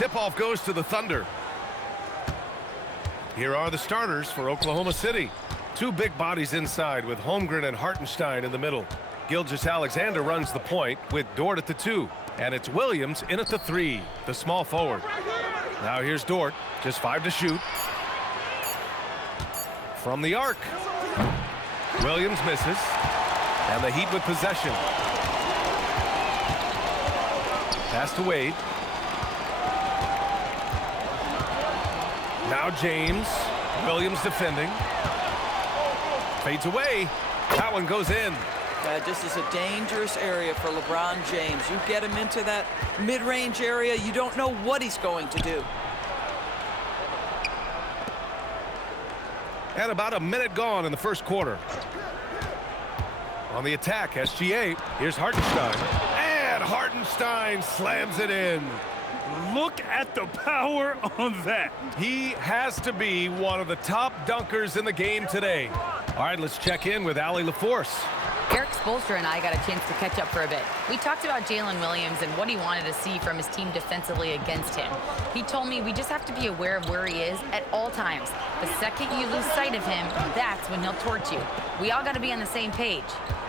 Tip-off goes to the Thunder. Here are the starters for Oklahoma City. Two big bodies inside with Holmgren and Hartenstein in the middle. Gilgeous-Alexander runs the point with Dort at the 2. And it's Williams in at the 3, the small forward. Now here's Dort, just 5 to shoot. From the arc. Williams misses. And the Heat with possession. Pass to Wade. Now James. Williams defending. Fades away. That one goes in. Just is a dangerous area for LeBron James. You get him into that mid-range area, you don't know what he's going to do. And about a minute gone in the first quarter. On the attack, SGA. Here's Hartenstein. And Hartenstein slams it in. Look at the power on that. He has to be one of the top dunkers in the game today. All right, let's check in with Allie LaForce. Eric Spoelstra and I got a chance to catch up for a bit. We talked about Jalen Williams and what he wanted to see from his team defensively against him. He told me we just have to be aware of where he is at all times. The second you lose sight of him, that's when he'll torch you. We all got to be on the same page.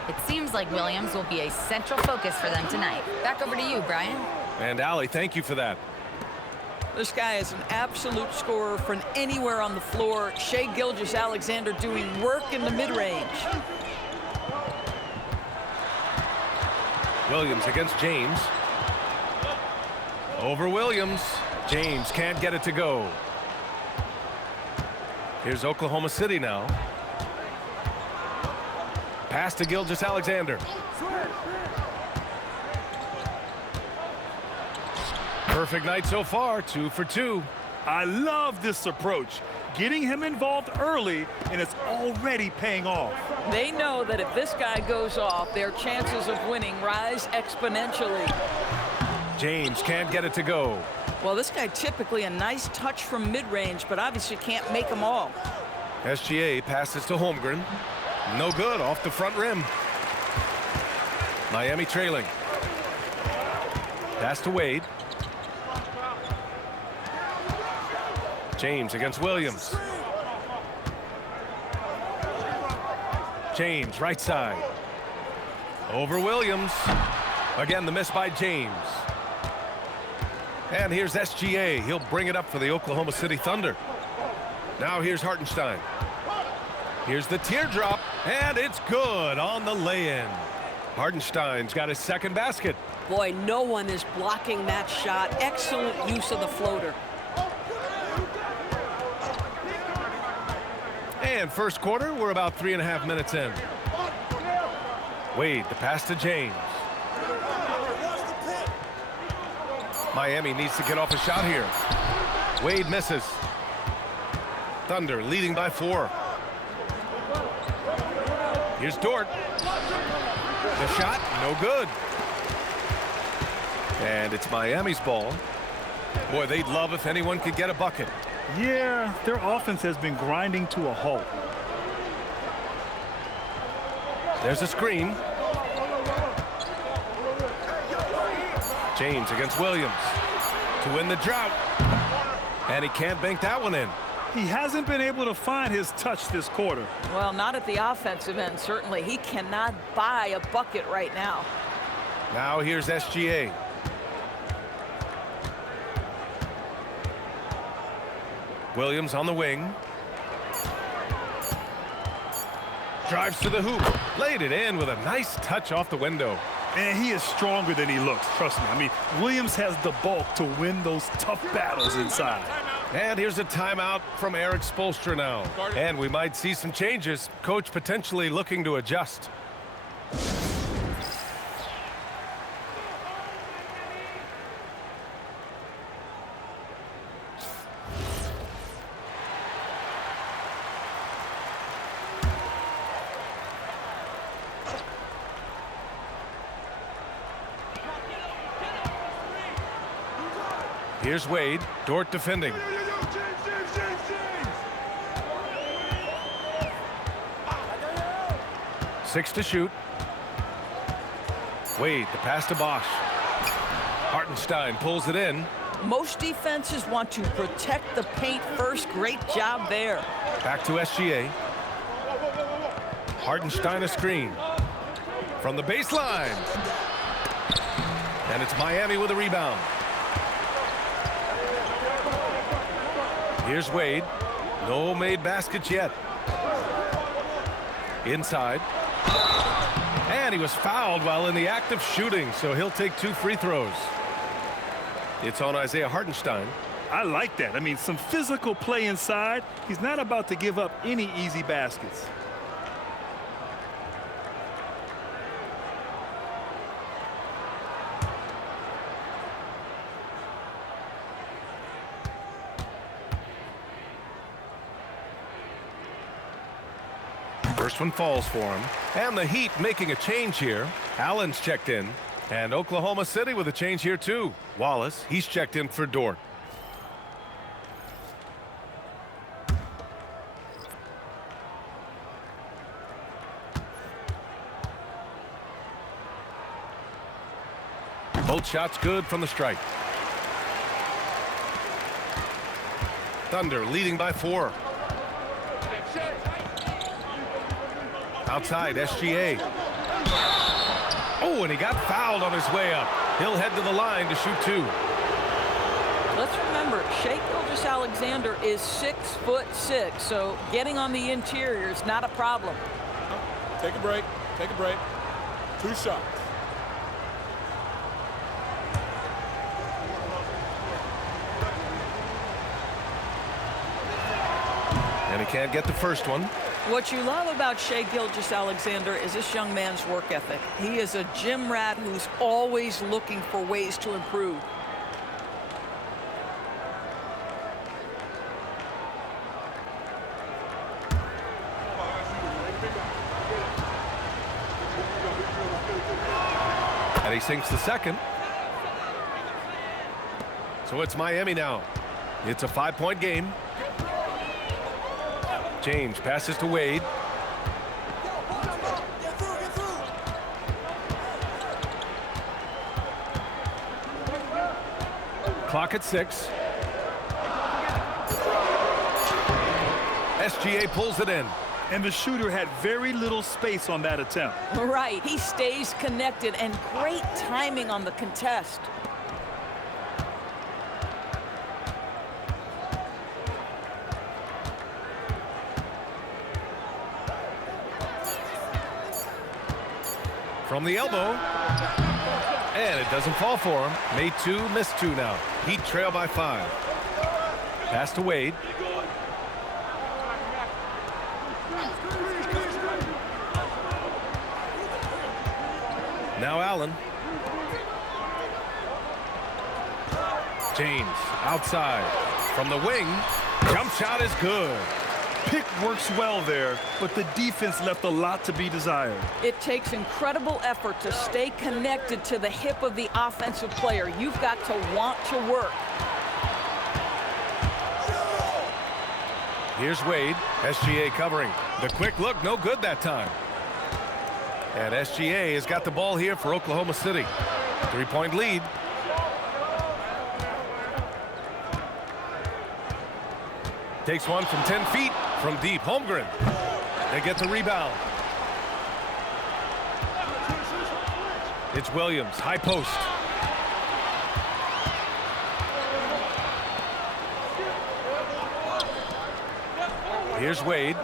It seems like Williams will be a central focus for them tonight. Back over to you, Brian. And Allie, thank you for that. This guy is an absolute scorer from anywhere on the floor. Shai Gilgeous-Alexander doing work in the mid-range. Williams against James. Over Williams. James can't get it to go. Here's Oklahoma City now. Pass to Gilgeous-Alexander. Perfect night so far, 2 for 2. I love this approach. Getting him involved early, and it's already paying off. They know that if this guy goes off, their chances of winning rise exponentially. James can't get it to go. Well, this guy typically a nice touch from mid-range, but obviously can't make them all. SGA passes to Holmgren. No good, off the front rim. Miami trailing. Pass to Wade. James against Williams. James, right side. Over Williams. Again, the miss by James. And here's SGA. He'll bring it up for the Oklahoma City Thunder. Now here's Hartenstein. Here's the teardrop, and it's good on the lay-in. Hartenstein's got his second basket. Boy, no one is blocking that shot. Excellent use of the floater. And first quarter, we're about 3.5 minutes in. Wade, the pass to James. Miami needs to get off a shot here. Wade misses. Thunder leading by 4. Here's Dort. The shot, no good. And it's Miami's ball. Boy, they'd love if anyone could get a bucket. Yeah, their offense has been grinding to a halt. There's a screen. James against Williams to win the drought. And he can't bank that one in. He hasn't been able to find his touch this quarter. Well, not at the offensive end, certainly. He cannot buy a bucket right now. Now here's SGA. Williams on the wing. Drives to the hoop. Laid it in with a nice touch off the window. And he is stronger than he looks, trust me. I mean, Williams has the bulk to win those tough battles inside. And here's a timeout from Eric Spoelstra now. And we might see some changes. Coach potentially looking to adjust. Here's Wade. Dort defending. Six to shoot. Wade, the pass to Bosch. Hartenstein pulls it in. Most defenses want to protect the paint first. Great job there. Back to SGA. Hartenstein a screen. From the baseline. And it's Miami with a rebound. Here's Wade. No made baskets yet. Inside. And he was fouled while in the act of shooting, so he'll take 2 free throws. It's on Isaiah Hartenstein. I like that. I mean, some physical play inside. He's not about to give up any easy baskets. First one falls for him. And the Heat making a change here. Allen's checked in. And Oklahoma City with a change here too. Wallace, he's checked in for Dort. Both shots good from the strike. Thunder leading by 4. Outside, SGA. Oh, and he got fouled on his way up. He'll head to the line to shoot 2. Let's remember, Shai Gilgeous-Alexander is 6'6", so getting on the interior is not a problem. Take a break. Take a break. 2 shots. And he can't get the first one. What you love about Shai Gilgeous-Alexander is this young man's work ethic. He is a gym rat who's always looking for ways to improve. And he sinks the second. So it's Miami now. It's a 5-point game. James passes to Wade. Clock at 6. SGA pulls it in. And the shooter had very little space on that attempt. Right, he stays connected, and great timing on the contest. From the elbow. And it doesn't fall for him. Made 2, missed 2 now. Heat trail by 5. Pass to Wade. Now Allen. James outside. From the wing. Jump shot is good. Pick works well there, but the defense left a lot to be desired. It takes incredible effort to stay connected to the hip of the offensive player. You've got to want to work. Here's Wade. SGA covering. The quick look, no good that time. And SGA has got the ball here for Oklahoma City. 3-point lead. Takes one from 10 feet from deep. Holmgren. They get the rebound. It's Williams. High post. Here's Wade.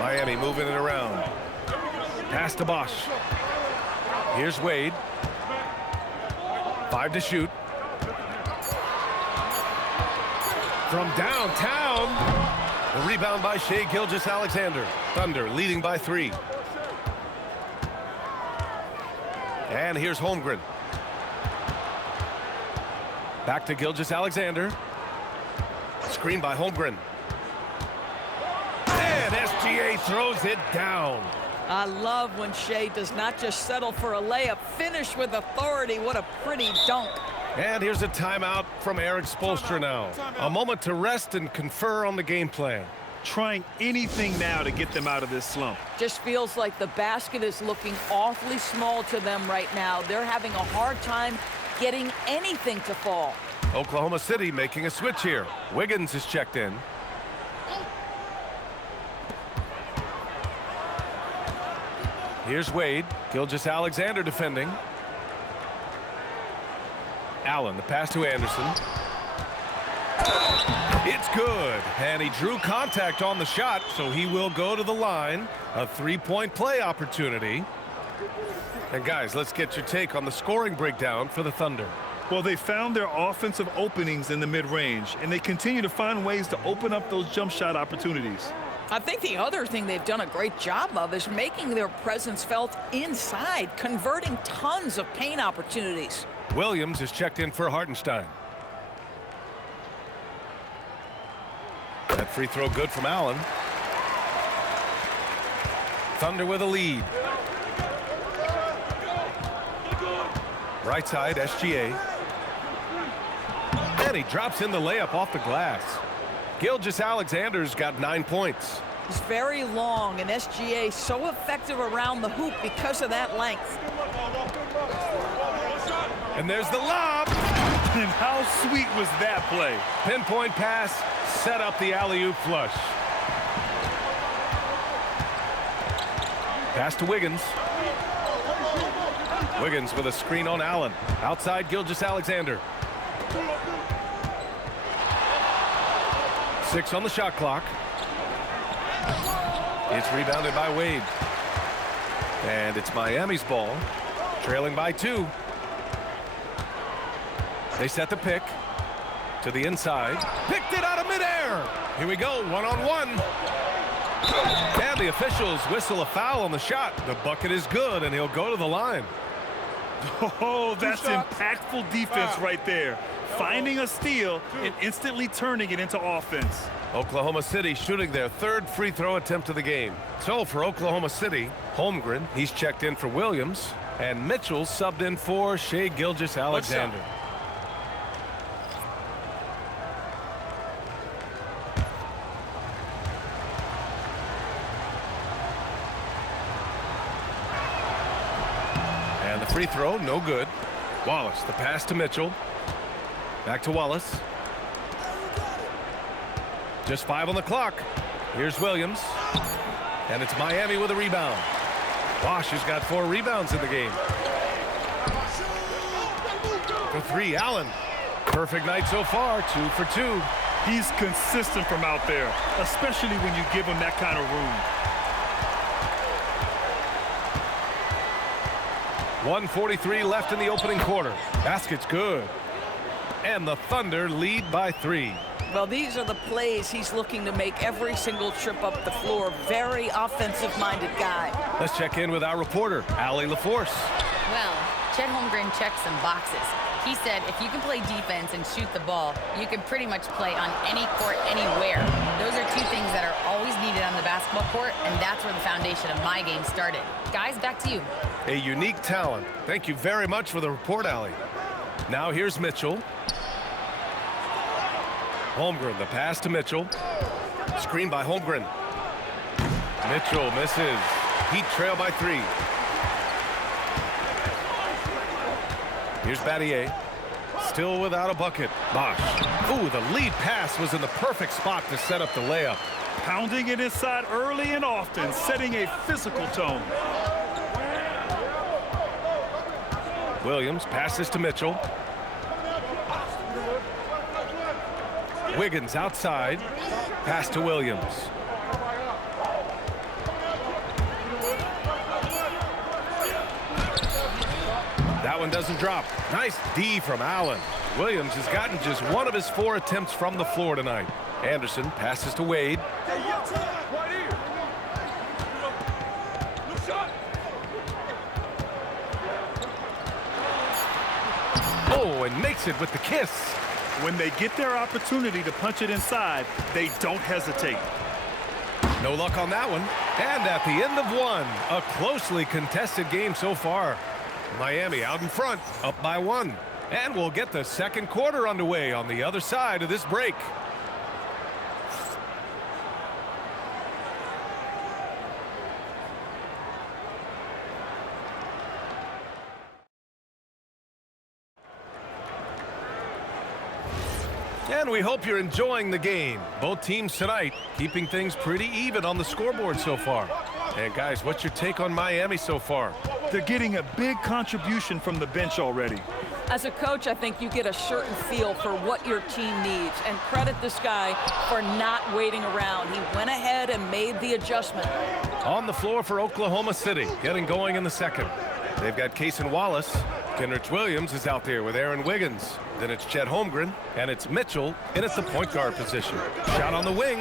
Miami moving it around. Pass to Bosch. Here's Wade. 5 to shoot. From downtown. The rebound by Shai Gilgeous-Alexander. Thunder leading by 3. And here's Holmgren. Back to Gilgeous-Alexander. Screen by Holmgren. And SGA throws it down. I love when Shai does not just settle for a layup. Finish with authority. What a pretty dunk. And here's a timeout from Eric Spoelstra now. A moment to rest and confer on the game plan. Trying anything now to get them out of this slump. Just feels like the basket is looking awfully small to them right now. They're having a hard time getting anything to fall. Oklahoma City making a switch here. Wiggins is checked in. Here's Wade. Gilgeous-Alexander defending. Allen, the pass to Anderson. It's good, and he drew contact on the shot, so he will go to the line. A three-point play opportunity. And guys, let's get your take on the scoring breakdown for the Thunder. Well, they found their offensive openings in the mid-range, and they continue to find ways to open up those jump shot opportunities. I think the other thing they've done a great job of is making their presence felt inside, converting tons of paint opportunities. Williams is checked in for Hartenstein. That free throw good from Allen. Thunder with a lead. Right side, SGA. And he drops in the layup off the glass. Gilgeous-Alexander's got 9 points. He's very long, and SGA so effective around the hoop because of that length. And there's the lob. And how sweet was that play? Pinpoint pass, set up the alley-oop flush. Pass to Wiggins. Wiggins with a screen on Allen. Outside Gilgeous-Alexander. 6 on the shot clock. It's rebounded by Wade. And it's Miami's ball, trailing by 2. They set the pick to the inside. Picked it out of midair. Here we go, one-on-one. And the officials whistle a foul on the shot. The bucket is good, and he'll go to the line. Oh, that's impactful defense right there. Finding a steal and instantly turning it into offense. Oklahoma City shooting their 3rd free throw attempt of the game. So for Oklahoma City, Holmgren, he's checked in for Williams, and Mitchell subbed in for SHAI Gilgeous-Alexander. And the free throw, no good. Wallace, the pass to Mitchell. Back to Wallace. Just 5 on the clock. Here's Williams. And it's Miami with a rebound. Bosch has got 4 rebounds in the game. For 3, Allen. Perfect night so far, 2 for 2. He's consistent from out there, especially when you give him that kind of room. 1:43 left in the opening quarter. Basket's good. And the Thunder lead by 3. Well, these are the plays he's looking to make every single trip up the floor. Very offensive-minded guy. Let's check in with our reporter, Allie LaForce. Well, Chet Holmgren checked some boxes. He said if you can play defense and shoot the ball, you can pretty much play on any court, anywhere. Those are 2 things that are always needed on the basketball court, and that's where the foundation of my game started. Guys, back to you. A unique talent. Thank you very much for the report, Allie. Now here's Mitchell. Holmgren, the pass to Mitchell. Screen by Holmgren. Mitchell misses. Heat trail by 3. Here's Battier. Still without a bucket. Bosch. Ooh, the lead pass was in the perfect spot to set up the layup. Pounding it inside early and often, setting a physical tone. Williams passes to Mitchell. Wiggins outside. Pass to Williams. That one doesn't drop. Nice D from Allen. Williams has gotten just 1 of his 4 attempts from the floor tonight. Anderson passes to Wade. Oh, and makes it with the kiss. When they get their opportunity to punch it inside, they don't hesitate. No luck on that one. And at the end of 1, a closely contested game so far. Miami out in front, up by 1. And we'll get the 2nd quarter underway on the other side of this break. And we hope you're enjoying the game. Both teams tonight keeping things pretty even on the scoreboard so far. And guys, what's your take on Miami so far? They're getting a big contribution from the bench already. As a coach, I think you get a certain feel for what your team needs, and credit this guy for not waiting around. He went ahead and made the adjustment. On the floor for Oklahoma City, getting going in the second. They've got Cason Wallace. Kenrich Williams is out there with Aaron Wiggins. Then it's Chet Holmgren, and it's Mitchell in at the point guard position. Shot on the wing,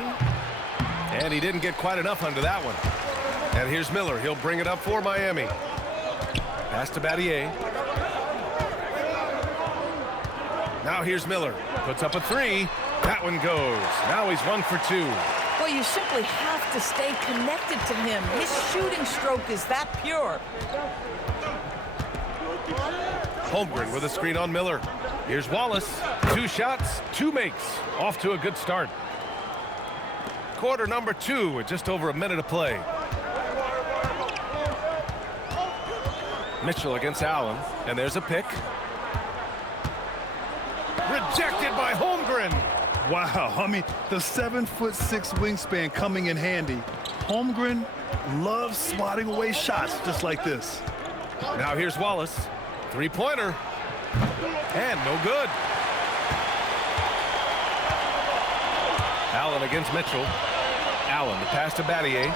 and he didn't get quite enough under that one. And here's Miller. He'll bring it up for Miami. Pass to Battier. Now here's Miller. Puts up a three. That one goes. Now he's 1 for 2. Well, you simply have to stay connected to him. His shooting stroke is that pure. Holmgren with a screen on Miller. Here's Wallace. 2 shots, 2 makes. Off to a good start. Quarter number 2 with just over a minute of play. Mitchell against Allen, and there's a pick. Rejected by Holmgren. Wow, I mean, the 7'6" wingspan coming in handy. Holmgren loves swatting away shots just like this. Now here's Wallace. 3-pointer. And no good. Allen against Mitchell. Allen, the pass to Battier.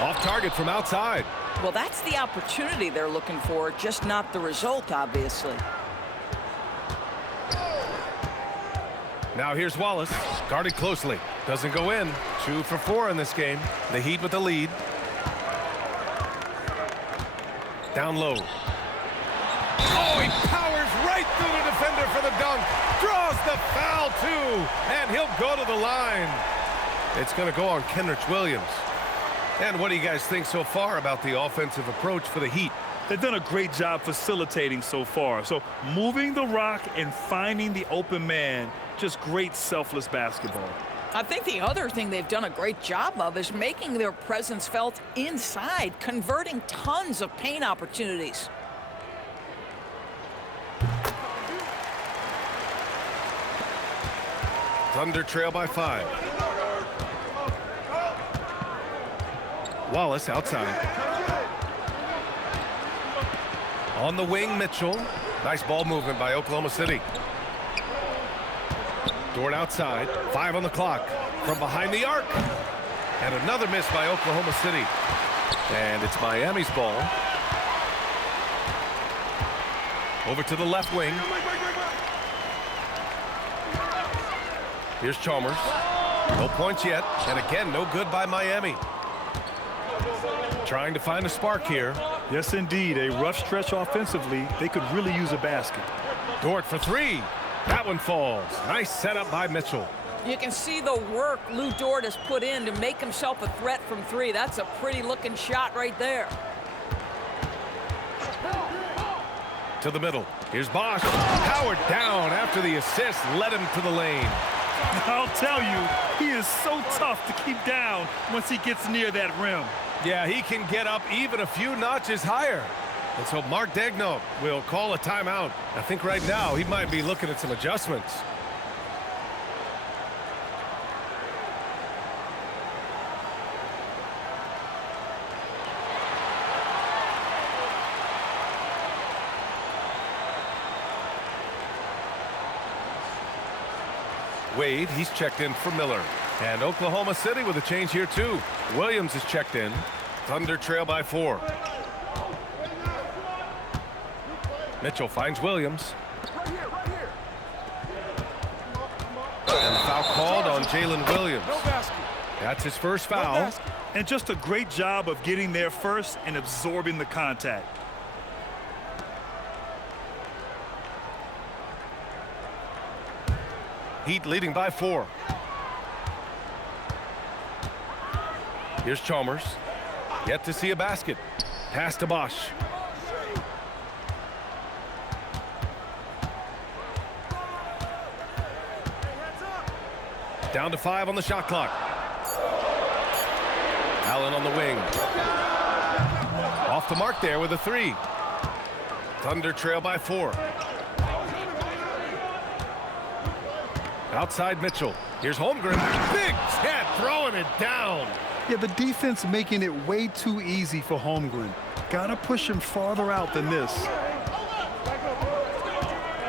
Off target from outside. Well, that's the opportunity they're looking for, just not the result, obviously. Now here's Wallace, guarded closely. Doesn't go in. 2 for 4 in this game. The Heat with the lead. Down low. Oh, he powers right through the defender for the dunk. Draws the foul, too. And he'll go to the line. It's going to go on Kenrich Williams. And what do you guys think so far about the offensive approach for the Heat? They've done a great job facilitating so far. So moving the rock and finding the open man, just great selfless basketball. I think the other thing they've done a great job of is making their presence felt inside, converting tons of paint opportunities. Thunder trail by 5. Wallace outside. On the wing, Mitchell. Nice ball movement by Oklahoma City. Dort outside. 5 on the clock. From behind the arc. And another miss by Oklahoma City. And it's Miami's ball. Over to the left wing. Here's Chalmers. No points yet. And again, no good by Miami. Trying to find a spark here. Yes, indeed. A rough stretch offensively. They could really use a basket. Dort for 3. That one falls. Nice setup by Mitchell. You can see the work Lou Dort has put in to make himself a threat from 3. That's a pretty looking shot right there. To the middle. Here's Bosch. Howard down after the assist led him to the lane. I'll tell you, he is so tough to keep down once he gets near that rim. Yeah, he can get up even a few notches higher. And so Mark Daigneault will call a timeout. I think right now he might be looking at some adjustments. Wade, he's checked in for Miller. And Oklahoma City with a change here too. Williams is checked in. Thunder trail by 4. Mitchell finds Williams. And the foul called on Jalen Williams. That's his first foul. And just a great job of getting there first and absorbing the contact. Heat leading by 4. Here's Chalmers. Yet to see a basket. Pass to Bosch. Down to 5 on the shot clock. Allen on the wing. Off the mark there with a 3. Thunder trail by 4. Outside Mitchell. Here's Holmgren. Big hit, throwing it down. Yeah, the defense making it way too easy for Holmgren. Gotta push him farther out than this.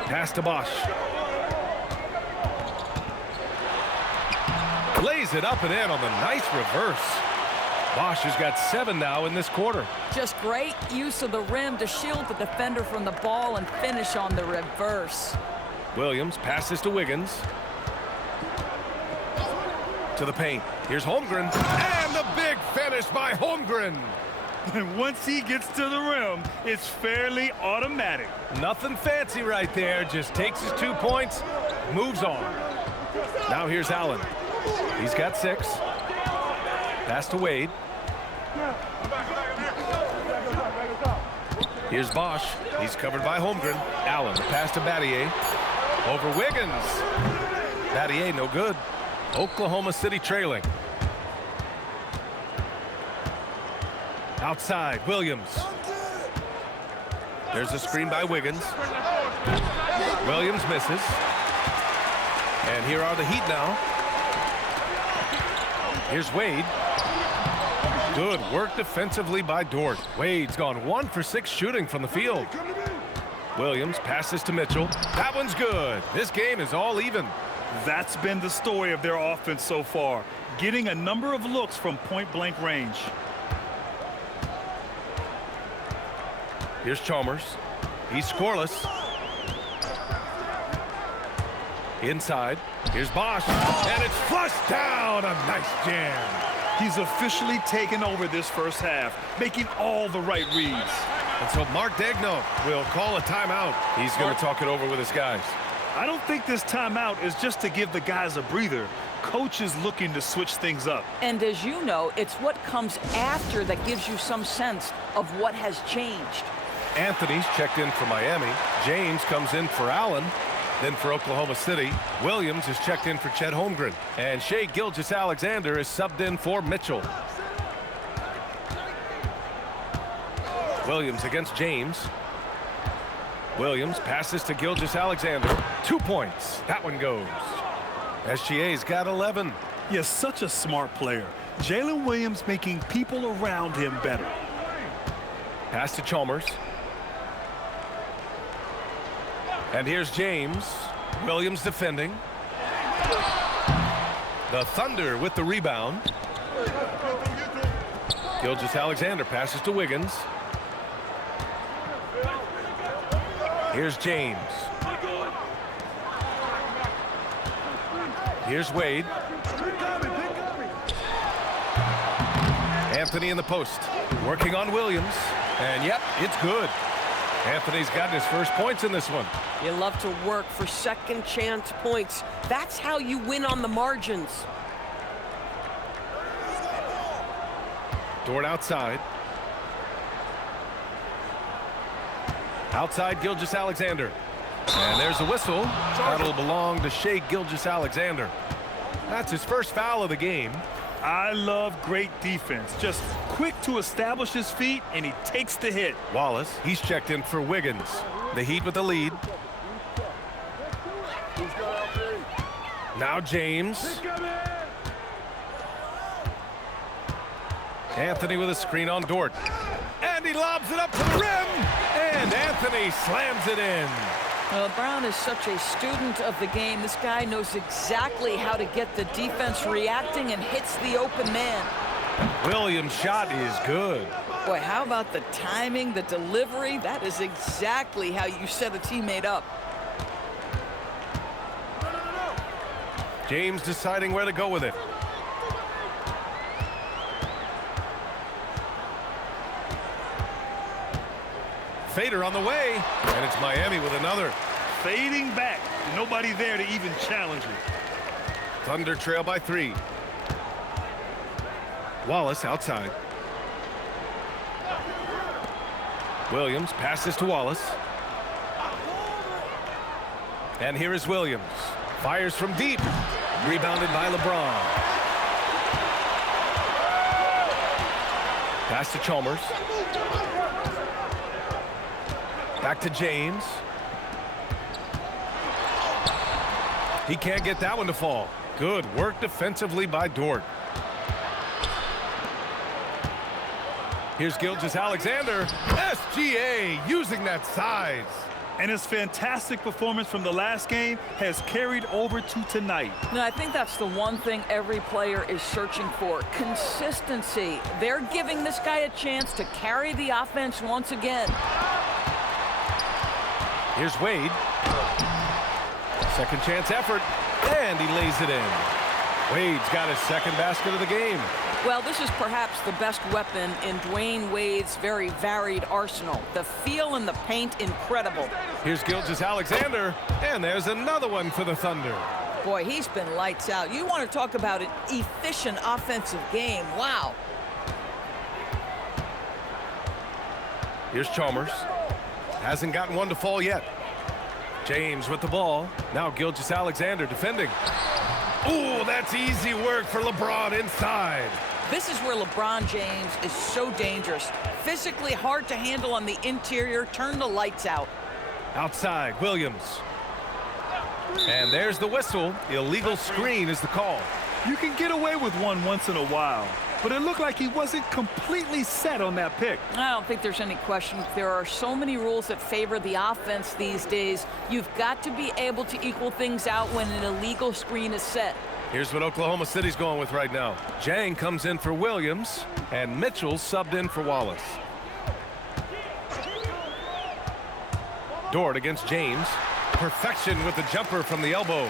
Pass to Bosch. Lays it up and in on the nice reverse. Bosch has got 7 now in this quarter. Just great use of the rim to shield the defender from the ball and finish on the reverse. Williams passes to Wiggins. To the paint. Here's Holmgren. And the big finish by Holmgren. And once he gets to the rim, it's fairly automatic. Nothing fancy right there. Just takes his 2 points, moves on. Now here's Allen. He's got 6. Pass to Wade. Here's Bosch. He's covered by Holmgren. Allen, the pass to Battier. Over Wiggins. Battier, no good. Oklahoma City trailing. Outside, Williams. There's a screen by Wiggins. Williams misses. And here are the Heat now. Here's Wade. Good work defensively by Dort. Wade's gone 1 for 6 shooting from the field. Williams passes to Mitchell. That one's good. This game is all even. That's been the story of their offense so far, getting a number of looks from point-blank range. Here's Chalmers. He's scoreless. Inside. Here's Bosch. And it's flushed down. A nice jam. He's officially taken over this first half, making all the right reads. And so Mark Daigneault will call a timeout. He's going to talk it over with his guys. I don't think this timeout is just to give the guys a breather. Coach is looking to switch things up. And as you know, it's what comes after that gives you some sense of what has changed. Anthony's checked in for Miami. James comes in for Allen. Then for Oklahoma City, Williams is checked in for Chet Holmgren. And SHAI Gilgeous-Alexander is subbed in for Mitchell. Williams against James. Williams passes to Gilgeous-Alexander. 2 points. That one goes. SGA's got 11. Yes, such a smart player. Jalen Williams making people around him better. Pass to Chalmers. And here's James. Williams defending. The Thunder with the rebound. Gilgeous-Alexander passes to Wiggins. Here's James. Here's Wade. Anthony in the post. Working on Williams. And yep, it's good. Anthony's gotten his first points in this one. You love to work for second chance points. That's how you win on the margins. Dort outside. Outside Gilgeous-Alexander. And there's a whistle. That'll belong to SHAI Gilgeous-Alexander. That's his first foul of the game. I love great defense. Just quick to establish his feet, and he takes the hit. Wallace, he's checked in for Wiggins. The Heat with the lead. Now James. Anthony with a screen on Dort. And he lobs it up to the rim. And Anthony slams it in. Well, Brown is such a student of the game. This guy knows exactly how to get the defense reacting and hits the open man. Williams' shot is good. Boy, how about the timing, the delivery? That is exactly how you set a teammate up. James deciding where to go with it. Fader on the way, and it's Miami with another. Fading back. Nobody there to even challenge it. Thunder trail by 3. Wallace outside. Williams passes to Wallace. And here is Williams. Fires from deep. Rebounded by LeBron. Pass to Chalmers. Back to James. He can't get that one to fall. Good work defensively by Dort. Here's Gilgeous-Alexander. SGA using that size. And his fantastic performance from the last game has carried over to tonight. Now, I think that's the one thing every player is searching for, consistency. They're giving this guy a chance to carry the offense once again. Here's Wade. Second chance effort, and he lays it in. Wade's got his second basket of the game. Well, this is perhaps the best weapon in Dwayne Wade's very varied arsenal. The feel in the paint, incredible. Here's Gilgeous-Alexander, and there's another one for the Thunder. Boy, he's been lights out. You want to talk about an efficient offensive game. Wow. Here's Chalmers. Hasn't gotten one to fall yet. James with the ball. Now Gilgeous-Alexander defending. Ooh, that's easy work for LeBron inside. This is where LeBron James is so dangerous. Physically hard to handle on the interior. Turn the lights out. Outside, Williams. And there's the whistle. Illegal screen is the call. You can get away with one once in a while, but it looked like he wasn't completely set on that pick. I don't think there's any question. There are so many rules that favor the offense these days. You've got to be able to equal things out when an illegal screen is set. Here's what Oklahoma City's going with right now. Jang comes in for Williams, and Mitchell subbed in for Wallace. Dort against James. Perfection with the jumper from the elbow.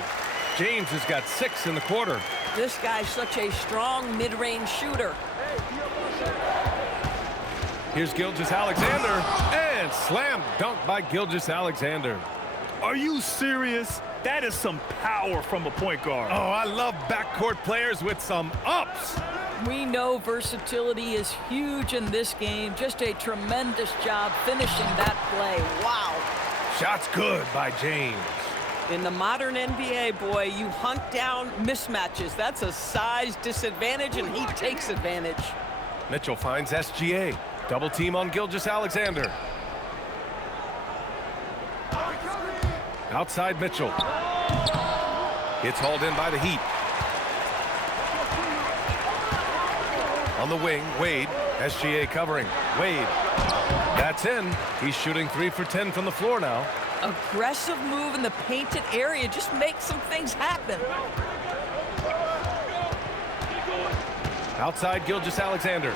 James has got 6 in the quarter. This guy's such a strong mid-range shooter. Here's Gilgeous-Alexander, and slam dunk by Gilgeous-Alexander. Are you serious? That is some power from a point guard. Oh, I love backcourt players with some ups. We know versatility is huge in this game. Just a tremendous job finishing that play. Wow. Shots good by James. In the modern NBA, boy, you hunt down mismatches. That's a size disadvantage, and he takes advantage. Mitchell finds SGA. Double team on Gilgeous-Alexander. Outside Mitchell. It's hauled in by the Heat. On the wing, Wade. SGA covering. Wade. That's in. He's shooting 3 for 10 from the floor now. Aggressive move in the painted area. Just make some things happen. Outside Gilgeous-Alexander.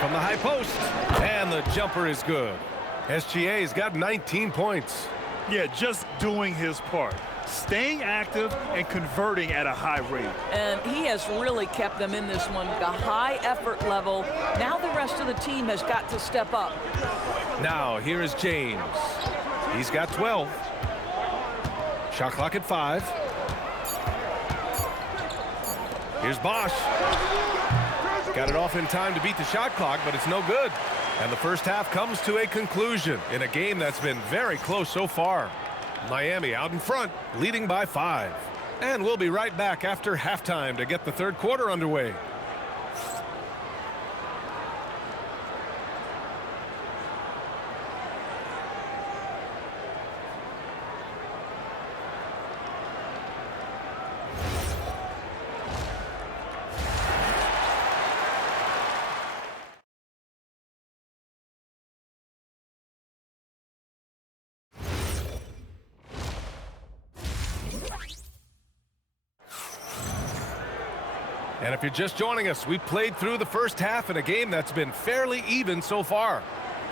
From the high post. And the jumper is good. SGA's got 19 points. Yeah, just doing his part. Staying active and converting at a high rate. And he has really kept them in this one. The high effort level. Now the rest of the team has got to step up. Now here is James. He's got 12. Shot clock at 5. Here's Bosch. Got it off in time to beat the shot clock, but it's no good. And the first half comes to a conclusion in a game that's been very close so far. Miami out in front, leading by 5. And we'll be right back after halftime to get the third quarter underway. And if you're just joining us, we played through the first half in a game that's been fairly even so far.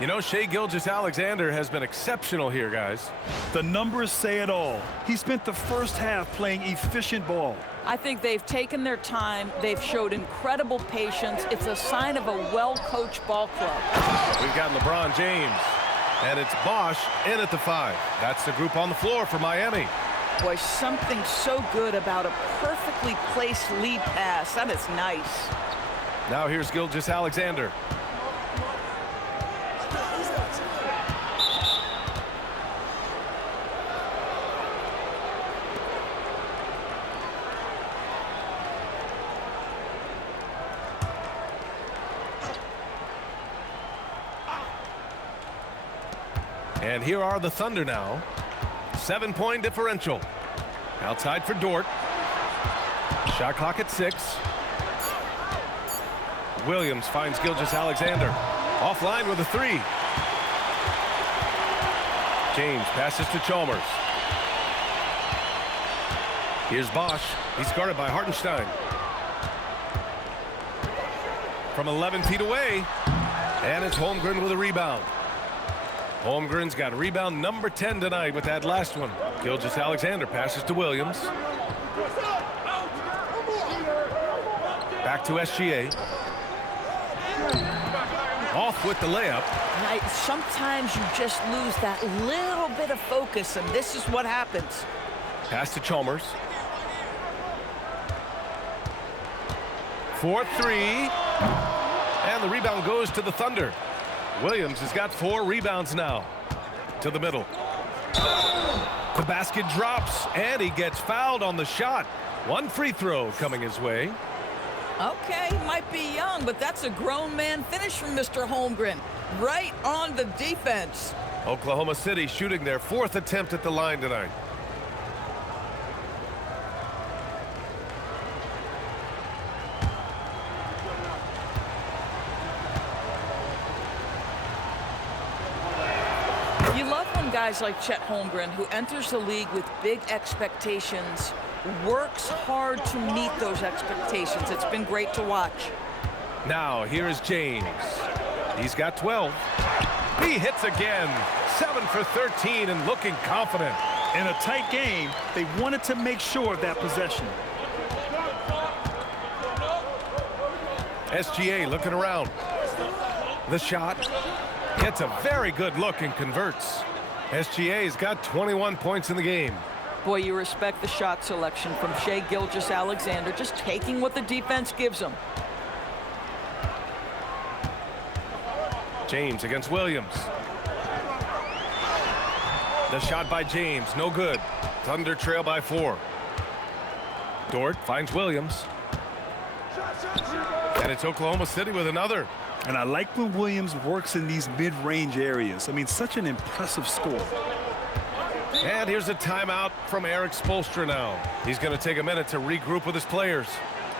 You know, Shai Gilgeous-Alexander has been exceptional here, guys. The numbers say it all. He spent the first half playing efficient ball. I think they've taken their time. They've showed incredible patience. It's a sign of a well-coached ball club. We've got LeBron James, and it's Bosch in at the 5. That's the group on the floor for Miami. Boy, something so good about a perfectly placed lead pass. That is nice. Now here's Gilgeous-Alexander. And here are the Thunder now. 7-point differential. Outside for Dort. Shot clock at 6. Williams finds Gilgeous-Alexander. Offline with a 3. James passes to Chalmers. Here's Bosch. He's guarded by Hartenstein. From 11 feet away. And it's Holmgren with a rebound. Holmgren's got rebound number 10 tonight with that last one. Gilgeous-Alexander passes to Williams. Back to SGA. Off with the layup. Sometimes you just lose that little bit of focus, and this is what happens. Pass to Chalmers. 4-3. And the rebound goes to the Thunder. Williams has got 4 rebounds now. To the middle. The basket drops, and he gets fouled on the shot. 1 free throw coming his way. Okay, he might be young, but that's a grown man finish from Mr. Holmgren. Right on the defense. Oklahoma City shooting their 4th attempt at the line tonight. You love when guys like Chet Holmgren, who enters the league with big expectations, works hard to meet those expectations. It's been great to watch. Now, here is James. He's got 12. He hits again. 7 for 13 and looking confident. In a tight game, they wanted to make sure of that possession. SGA looking around. The shot. Gets a very good look and converts. SGA's got 21 points in the game. Boy, you respect the shot selection from Shai Gilgeous-Alexander, just taking what the defense gives him. James against Williams. The shot by James, no good. Thunder trail by 4. Dort finds Williams. And it's Oklahoma City with another. And I like when Williams works in these mid-range areas. I mean, such an impressive score. And here's a timeout from Eric Spoelstra now. He's going to take a minute to regroup with his players.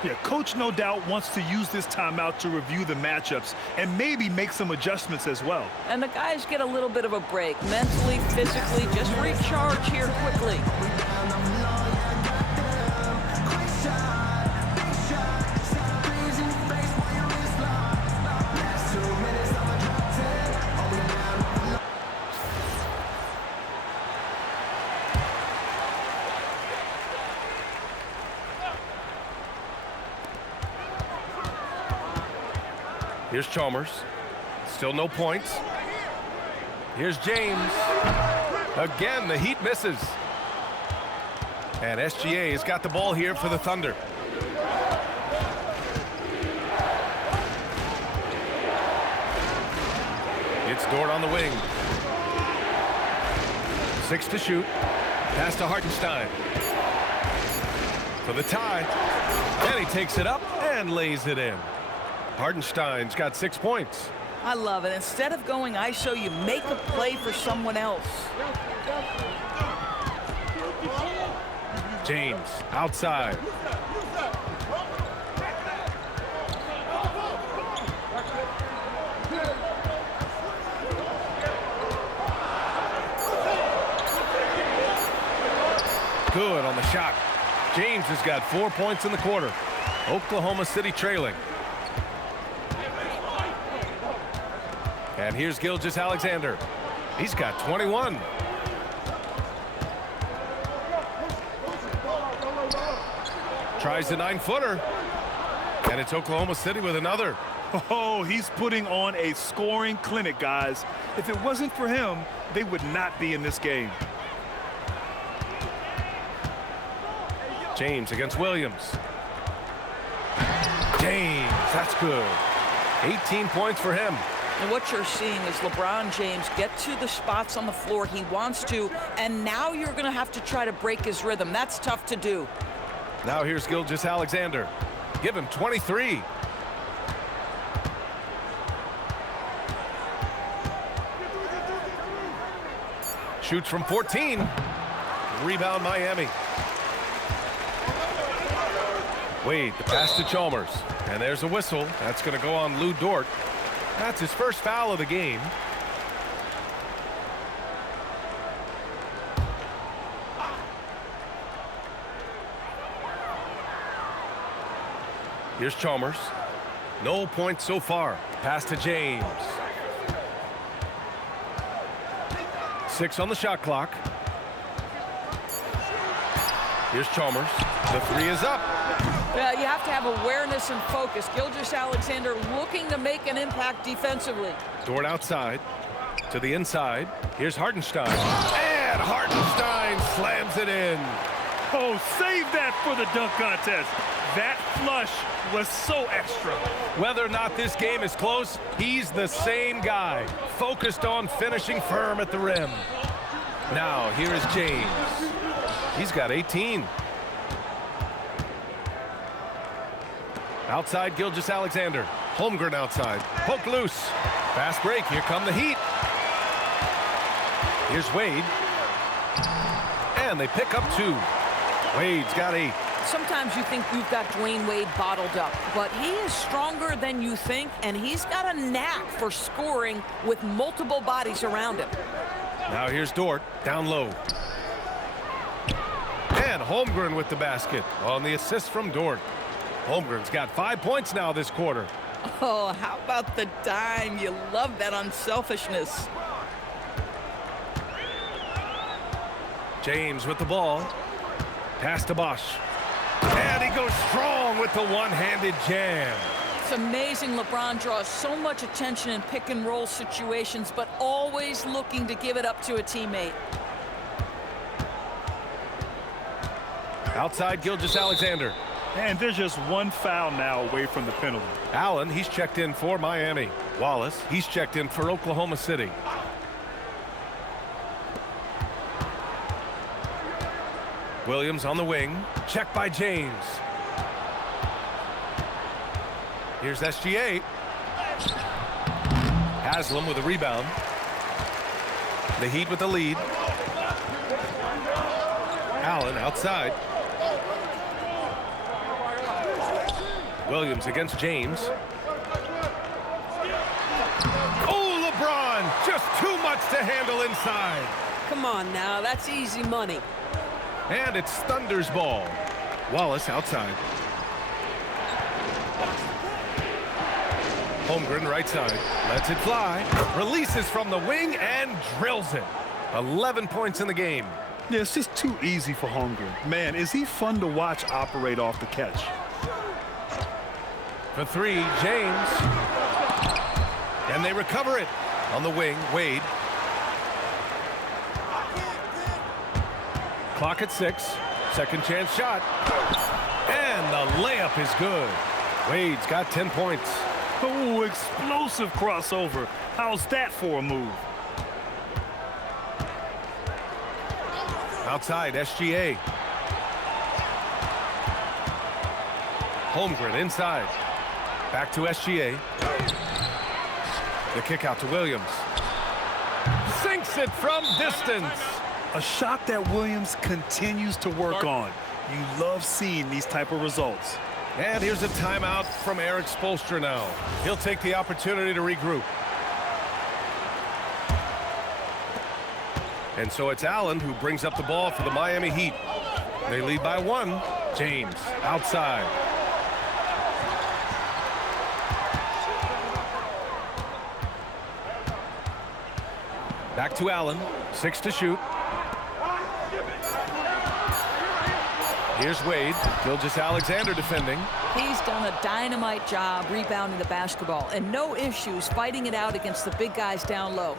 Yeah, coach no doubt wants to use this timeout to review the matchups and maybe make some adjustments as well. And the guys get a little bit of a break, mentally, physically, just recharge here quickly. Here's Chalmers. Still no points. Here's James. Again, the Heat misses. And SGA has got the ball here for the Thunder. It's Dort on the wing. 6 to shoot. Pass to Hartenstein. For the tie. And he takes it up and lays it in. Hartenstein's got 6 points. I love it. Instead of going ISO, you make a play for someone else. James outside. Good on the shot. James has got 4 points in the quarter. Oklahoma City trailing. And here's Gilgeous-Alexander. He's got 21. Tries the 9-footer. And it's Oklahoma City with another. Oh, he's putting on a scoring clinic, guys. If it wasn't for him, they would not be in this game. James against Williams. James, that's good. 18 points for him. And what you're seeing is LeBron James get to the spots on the floor he wants to, and now you're going to have to try to break his rhythm. That's tough to do. Now here's Gilgeous-Alexander. Give him 23. Shoots from 14. Rebound Miami. Wade, the pass to Chalmers. And there's a whistle. That's going to go on Lou Dort. That's his first foul of the game. Here's Chalmers. No points so far. Pass to James. 6 on the shot clock. Here's Chalmers. The 3 is up. Yeah, you have to have awareness and focus. Gilgeous-Alexander looking to make an impact defensively. Dort outside to the inside. Here's Hartenstein. And Hartenstein slams it in. Oh, save that for the dunk contest. That flush was so extra. Whether or not this game is close, he's the same guy, focused on finishing firm at the rim. Now, here is James. He's got 18. Outside, Gilgeous-Alexander. Holmgren outside. Poke loose. Fast break. Here come the Heat. Here's Wade. And they pick up 2. Wade's got 8. Sometimes you think you've got Dwayne Wade bottled up, but he is stronger than you think, and he's got a knack for scoring with multiple bodies around him. Now here's Dort, down low. And Holmgren with the basket on the assist from Dort. Holmgren's got 5 points now this quarter. Oh, how about the dime? You love that unselfishness. James with the ball. Pass to Bosch. And he goes strong with the one-handed jam. It's amazing LeBron draws so much attention in pick-and-roll situations, but always looking to give it up to a teammate. Outside, Gilgeous-Alexander. And there's just one foul now away from the penalty. Allen, he's checked in for Miami. Wallace, he's checked in for Oklahoma City. Williams on the wing. Check by James. Here's SGA. Haslam with a rebound. The Heat with the lead. Allen outside. Williams against James. Oh, LeBron! Just too much to handle inside. Come on now, that's easy money. And it's Thunder's ball. Wallace outside. Holmgren right side. Lets it fly. Releases from the wing and drills it. 11 points in the game. Yeah, it's just too easy for Holmgren. Man, is he fun to watch operate off the catch. For 3, James. And they recover it. On the wing, Wade. Clock at 6. Second chance shot. And the layup is good. Wade's got 10 points. Oh, explosive crossover. How's that for a move? Outside, SGA. Holmgren inside. Back to SGA. The kick out to Williams. Sinks it from distance. A shot that Williams continues to work on. You love seeing these type of results. And here's a timeout from Eric Spoelstra now. He'll take the opportunity to regroup. And so it's Allen who brings up the ball for the Miami Heat. They lead by 1. James outside. Back to Allen. 6 to shoot. Here's Wade. Gilgeous-Alexander defending. He's done a dynamite job rebounding the basketball, and no issues fighting it out against the big guys down low.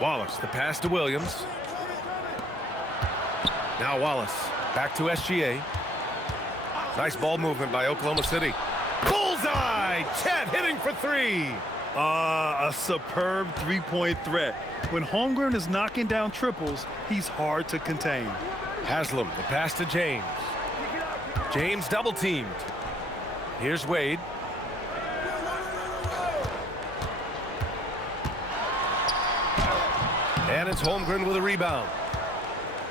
Wallace, the pass to Williams. Now Wallace, back to SGA. Nice ball movement by Oklahoma City. Bullseye! Chet hitting for 3. A superb three-point threat. When Holmgren is knocking down triples, he's hard to contain. Haslam, the pass to James. James double teamed. Here's Wade. And it's Holmgren with a rebound.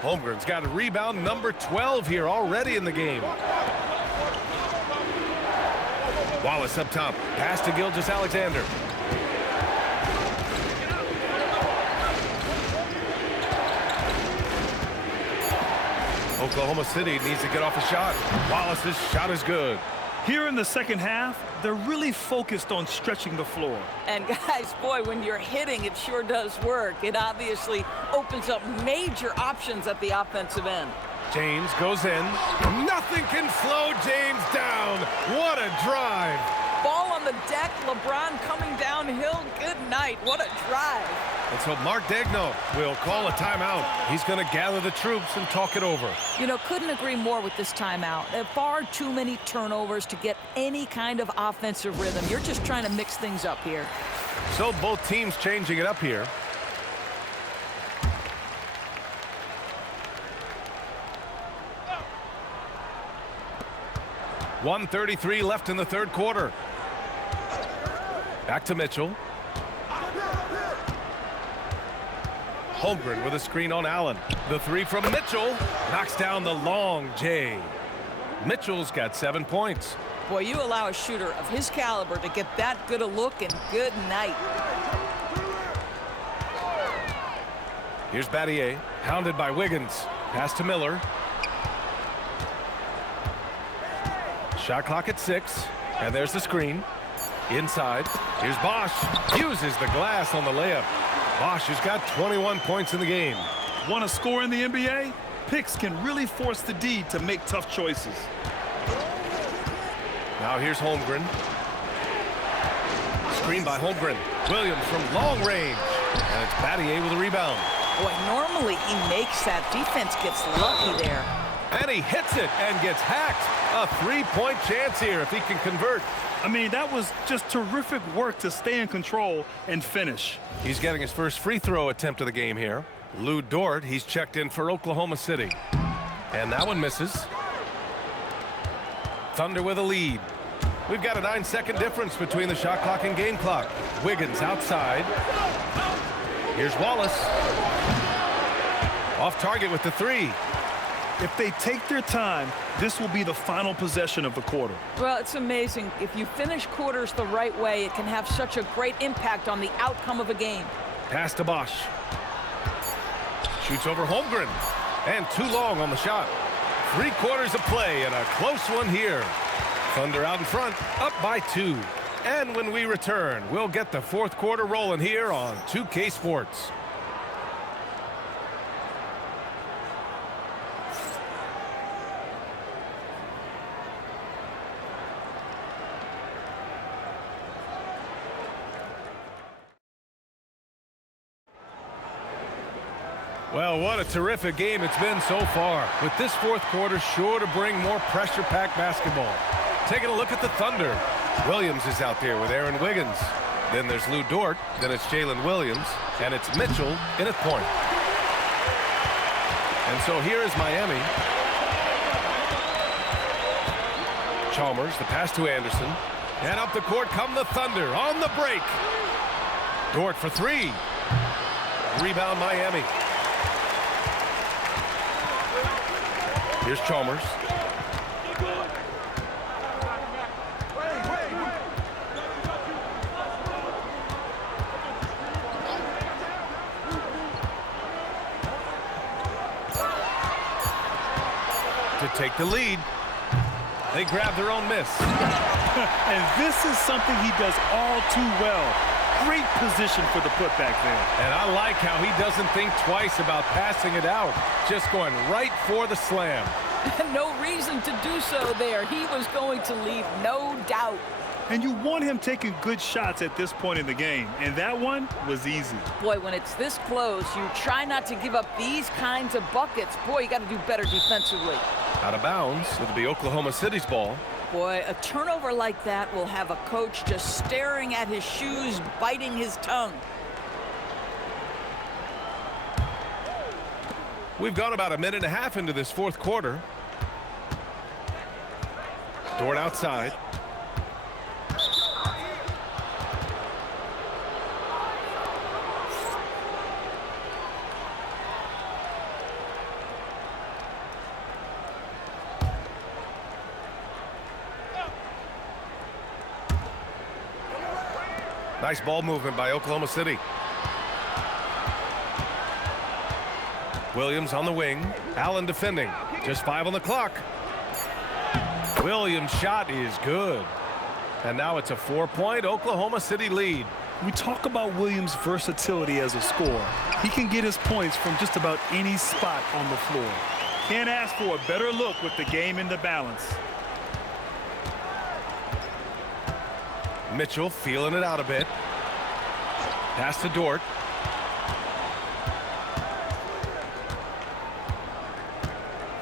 Holmgren's got a rebound number 12 here already in the game. Wallace up top. Pass to Gilgeous-Alexander. Oklahoma City needs to get off a shot. Wallace's shot is good. Here in the second half, they're really focused on stretching the floor. And guys, boy, when you're hitting, it sure does work. It obviously opens up major options at the offensive end. James goes in. Nothing can slow James down. What a drive. Ball on the deck, LeBron coming downhill. Good night. What a drive. And so Mark Daigneault will call a timeout. He's going to gather the troops and talk it over. You know, couldn't agree more with this timeout. There are far too many turnovers to get any kind of offensive rhythm. You're just trying to mix things up here. So both teams changing it up here. .133 left in the third quarter. Back to Mitchell. Holmgren with a screen on Allen. The three from Mitchell knocks down the long J. Mitchell's got 7 points. Boy, you allow a shooter of his caliber to get that good a look, and good night. Here's Battier, hounded by Wiggins. Pass to Miller. Shot clock at 6, and there's the screen. Inside, here's Bosch. Uses the glass on the layup. Bosch has got 21 points in the game. Want to score in the NBA? Picks can really force the D to make tough choices. Now here's Holmgren. Screen by Holmgren. Williams from long range. And it's Battier with a rebound. Boy, normally he makes that. Defense gets lucky there. And he hits it and gets hacked. A three-point chance here if he can convert. I mean, that was just terrific work to stay in control and finish. He's getting his first free throw attempt of the game here. Lou Dort, he's checked in for Oklahoma City. And that one misses. Thunder with a lead. We've got a 9-second difference between the shot clock and game clock. Wiggins outside. Here's Wallace. Off target with the three. If they take their time, this will be the final possession of the quarter. Well, it's amazing. If you finish quarters the right way, it can have such a great impact on the outcome of a game. Pass to Bosch. Shoots over Holmgren. And too long on the shot. 3 quarters of play and a close one here. Thunder out in front, up by 2. And when we return, we'll get the fourth quarter rolling here on 2K Sports. Well, what a terrific game it's been so far. With this fourth quarter sure to bring more pressure-packed basketball. Taking a look at the Thunder. Williams is out there with Aaron Wiggins. Then there's Lou Dort. Then it's Jalen Williams. And it's Mitchell in at point. And so here is Miami. Chalmers, the pass to Anderson. And up the court come the Thunder on the break. Dort for 3. Rebound Miami. Here's Chalmers. To take the lead. They grab their own miss. And this is something he does all too well. Great position for the putback there. And I like how he doesn't think twice about passing it out. Just going right for the slam. No reason to do so there. He was going to leave, no doubt. And you want him taking good shots at this point in the game. And that one was easy. Boy, when it's this close, you try not to give up these kinds of buckets. Boy, you got to do better defensively. Out of bounds. It'll be Oklahoma City's ball. Boy, a turnover like that will have a coach just staring at his shoes, biting his tongue. We've gone about a minute and a half into this fourth quarter. Dort outside. Nice ball movement by Oklahoma City. Williams on the wing. Allen defending. Just 5 on the clock. Williams' shot is good. And now it's a 4-point Oklahoma City lead. We talk about Williams' versatility as a scorer. He can get his points from just about any spot on the floor. Can't ask for a better look with the game in the balance. Mitchell feeling it out a bit. Pass to Dort.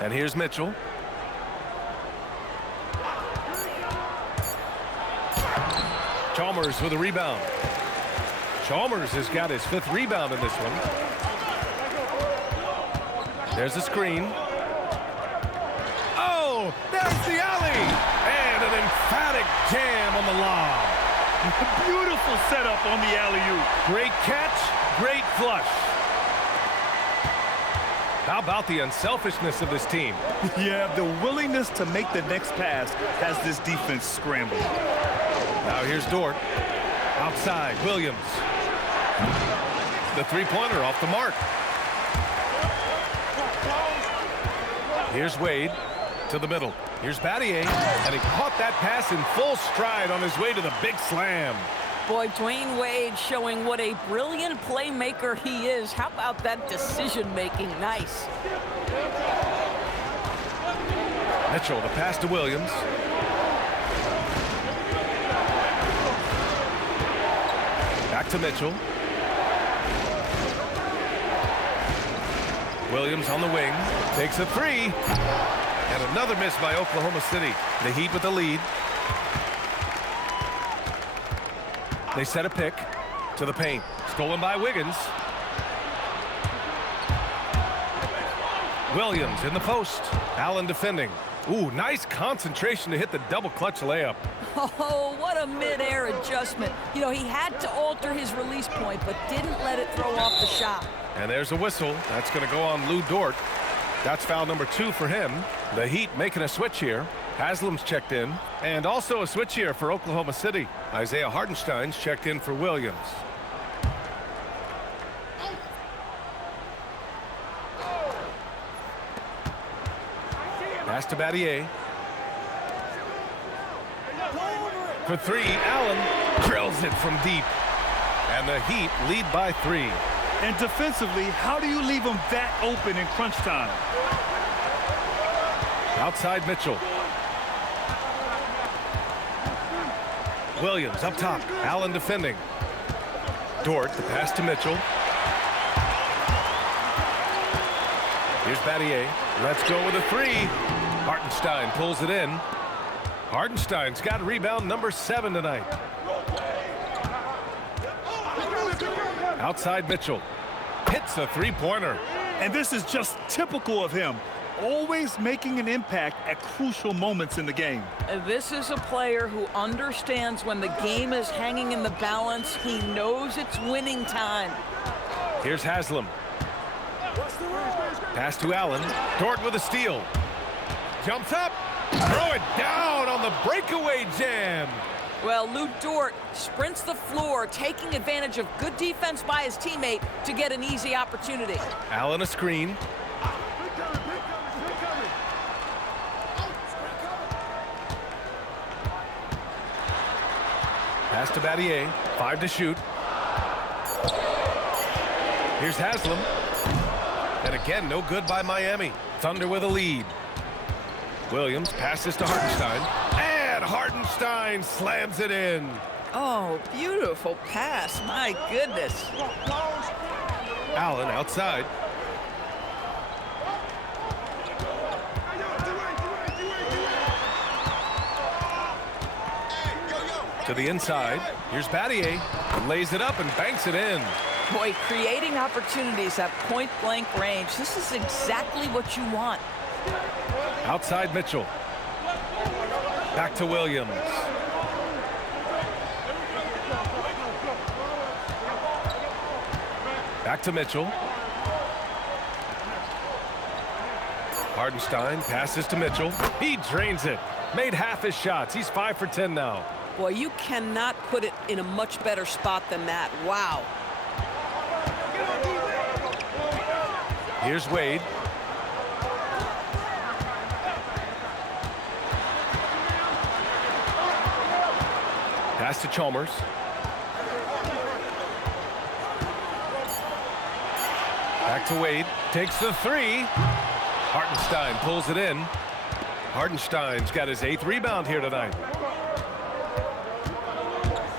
And here's Mitchell. Chalmers with a rebound. Chalmers has got his 5th rebound in this one. There's the screen. Oh, there's the alley. And an emphatic jam on the lob. Beautiful setup on the alley-oop. Great catch, great flush. How about the unselfishness of this team? Yeah, the willingness to make the next pass has this defense scrambled. Now here's Dort. Outside, Williams. The 3-pointer off the mark. Here's Wade to the middle. Here's Battier, and he caught that pass in full stride on his way to the big slam. Boy, Dwayne Wade showing what a brilliant playmaker he is. How about that decision-making? Nice. Mitchell, the pass to Williams. Back to Mitchell. Williams on the wing. Takes a 3. And another miss by Oklahoma City. The Heat with the lead. They set a pick to the paint. Stolen by Wiggins. Williams in the post. Allen defending. Ooh, nice concentration to hit the double clutch layup. Oh, what a mid-air adjustment. You know, he had to alter his release point, but didn't let it throw off the shot. And there's a whistle. That's going to go on Lou Dort. That's foul number 2 for him. The Heat making a switch here. Haslam's checked in. And also a switch here for Oklahoma City. Isaiah Hartenstein's checked in for Williams. Pass to Battier. For 3, Allen drills it from deep. And the Heat lead by 3. And defensively, how do you leave them that open in crunch time? Outside Mitchell. Williams up top. Allen defending. Dort, the pass to Mitchell. Here's Battier. Let's go with a 3. Hartenstein pulls it in. Hartenstein's got rebound number 7 tonight. Outside Mitchell. Hits a 3-pointer. And this is just typical of him. Always making an impact at crucial moments in the game. This is a player who understands when the game is hanging in the balance. He knows it's winning time. Here's Haslam. Pass to Allen. Dort with a steal. Jumps up. Throw it down on the breakaway jam. Well, Lou Dort sprints the floor, taking advantage of good defense by his teammate to get an easy opportunity. Allen a screen. Pass to Battier. 5 to shoot. Here's Haslam. And again, no good by Miami. Thunder with a lead. Williams passes to Hartenstein. And Hartenstein slams it in. Oh, beautiful pass. My goodness. Allen outside. To the inside. Here's Battier. Lays it up and banks it in. Boy, creating opportunities at point-blank range. This is exactly what you want. Outside Mitchell. Back to Williams. Back to Mitchell. Hartenstein passes to Mitchell. He drains it. Made half his shots. He's 5 for 10 now. Boy, you cannot put it in a much better spot than that. Wow. Here's Wade. Pass to Chalmers. Back to Wade. Takes the three. Hartenstein pulls it in. Hartenstein's got his 8th rebound here tonight.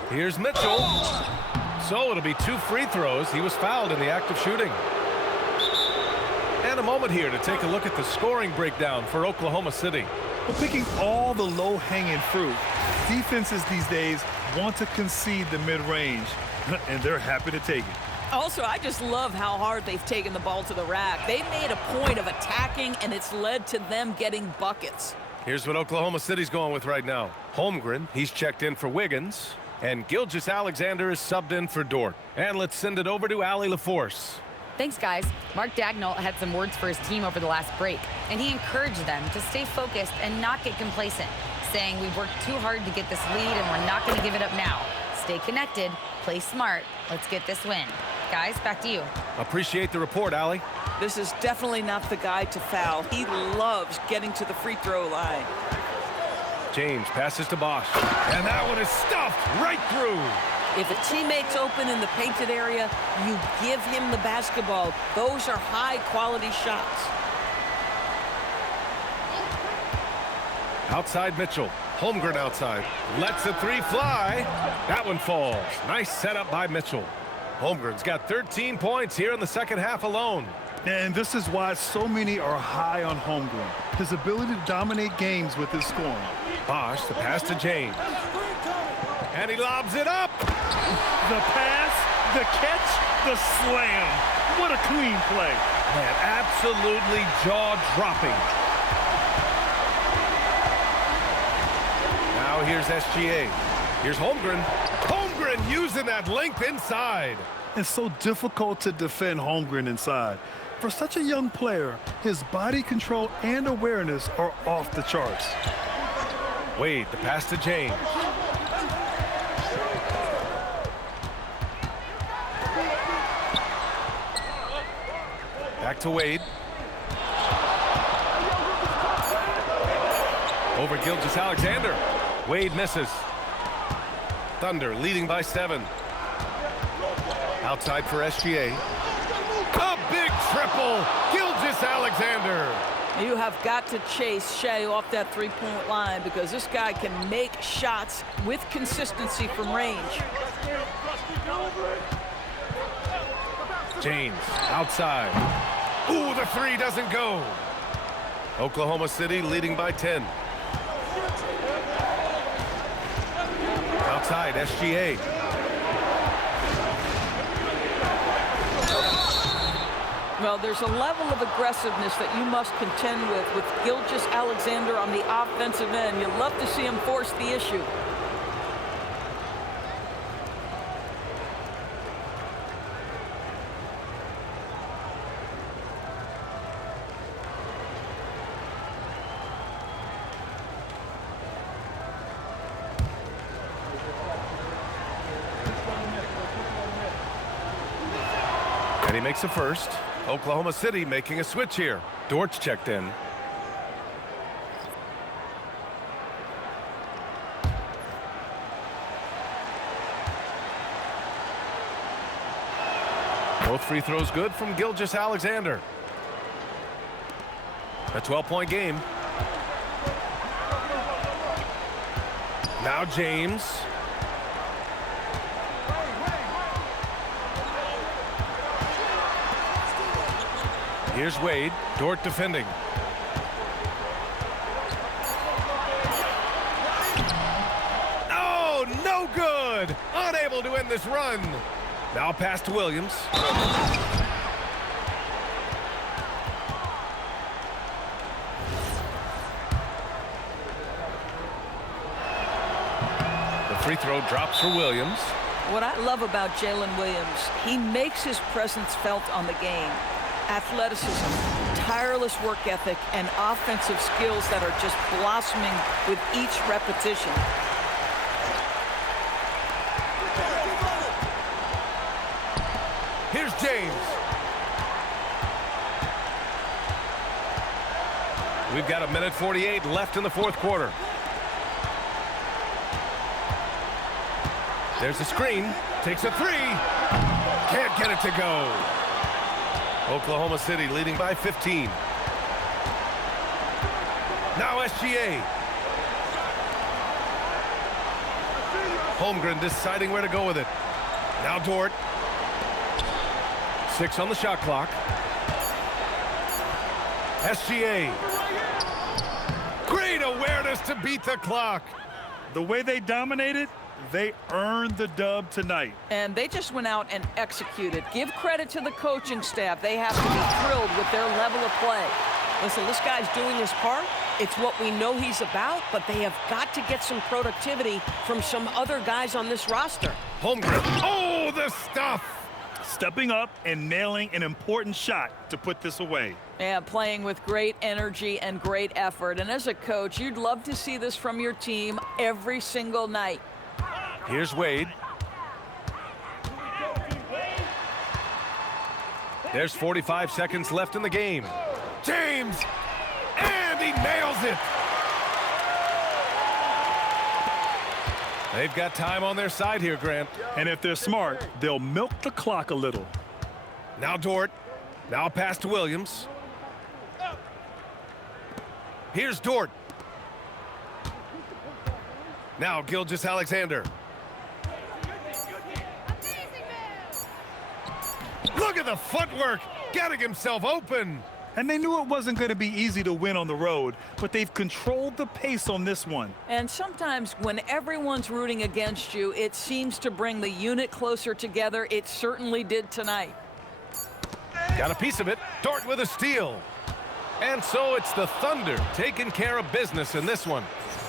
Here's Mitchell. So it'll be 2 free throws. He was fouled in the act of shooting. And a moment here to take a look at the scoring breakdown for Oklahoma City. Well, picking all the low-hanging fruit, defenses these days want to concede the mid-range, and they're happy to take it. Also, I just love how hard they've taken the ball to the rack. They made a point of attacking, and it's led to them getting buckets. Here's what Oklahoma City's going with right now. Holmgren, he's checked in for Wiggins. And Gilgeous-Alexander is subbed in for Dort. And let's send it over to Allie LaForce. Thanks, guys. Mark Dagnall had some words for his team over the last break, and he encouraged them to stay focused and not get complacent, saying we've worked too hard to get this lead and we're not going to give it up now. Stay connected, play smart, let's get this win. Guys, back to you. Appreciate the report, Allie. This is definitely not the guy to foul. He loves getting to the free throw line. James passes to Bosch. And that one is stuffed right through. If a teammate's open in the painted area, you give him the basketball. Those are high-quality shots. Outside Mitchell. Holmgren outside. Lets the three fly. That one falls. Nice setup by Mitchell. Holmgren's got 13 points here in the second half alone. And this is why so many are high on Holmgren. His ability to dominate games with his scoring. Bosch, the pass to James. And he lobs it up. The pass, the catch, the slam. What a clean play. Man, absolutely jaw-dropping. Now here's SGA. Here's Holmgren. Holmgren using that length inside. It's so difficult to defend Holmgren inside. For such a young player, his body control and awareness are off the charts. Wade, the pass to James. Back to Wade. Over Gilgeous-Alexander. Wade misses. Thunder leading by 7. Outside for SGA. A big triple. Gilgeous-Alexander. You have got to chase SHAI off that three-point line because this guy can make shots with consistency from range. James outside. Ooh, the three doesn't go. Oklahoma City leading by 10. Outside, SGA. Well, there's a level of aggressiveness that you must contend with Gilgeous-Alexander on the offensive end. You'd love to see him force the issue. And he makes a first. Oklahoma City making a switch here. Dort's checked in. Both free throws good from Gilgeous-Alexander. A 12-point game. Now James. Here's Wade. Dort defending. Oh, no good. Unable to end this run. Now pass to Williams. The free throw drops for Williams. What I love about Jalen Williams, he makes his presence felt on the game. Athleticism, tireless work ethic, and offensive skills that are just blossoming with each repetition. James. We've got 1:48 left in the fourth quarter. There's a screen. Takes a three. Can't get it to go. Oklahoma City leading by 15. Now SGA. Holmgren deciding where to go with it. Now Dort. 6 on the shot clock. SGA. Great awareness to beat the clock. The way they dominated, they earned the dub tonight. And they just went out and executed. Give credit to the coaching staff. They have to be thrilled with their level of play. Listen, this guy's doing his part. It's what we know he's about, but they have got to get some productivity from some other guys on this roster. Holmgren. Oh, the stuff. Stepping up and nailing an important shot to put this away. Yeah, playing with great energy and great effort. And as a coach, you'd love to see this from your team every single night. Here's Wade. There's 45 seconds left in the game. James, and he nails it. They've got time on their side here, Grant. And if they're smart, they'll milk the clock a little. Now Dort. Now pass to Williams. Here's Dort. Now Gilgeous-Alexander. Look at the footwork, getting himself open. And they knew it wasn't going to be easy to win on the road, but they've controlled the pace on this one. And sometimes when everyone's rooting against you, it seems to bring the unit closer together. It certainly did tonight. Got a piece of it. Dort with a steal. And so it's the Thunder taking care of business in this one.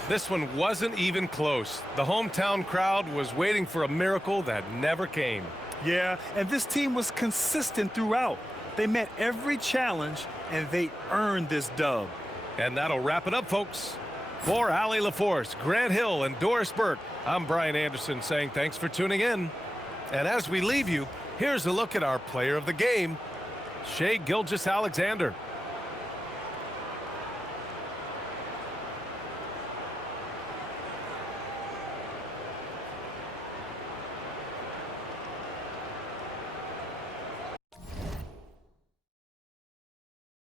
This one wasn't even close. The hometown crowd was waiting for a miracle that never came. Yeah, and this team was consistent throughout. They met every challenge, and they earned this dub. And that'll wrap it up, folks. For Allie LaForce, Grant Hill, and Doris Burke, I'm Brian Anderson saying thanks for tuning in. And as we leave you, here's a look at our player of the game, SHAI Gilgeous-Alexander.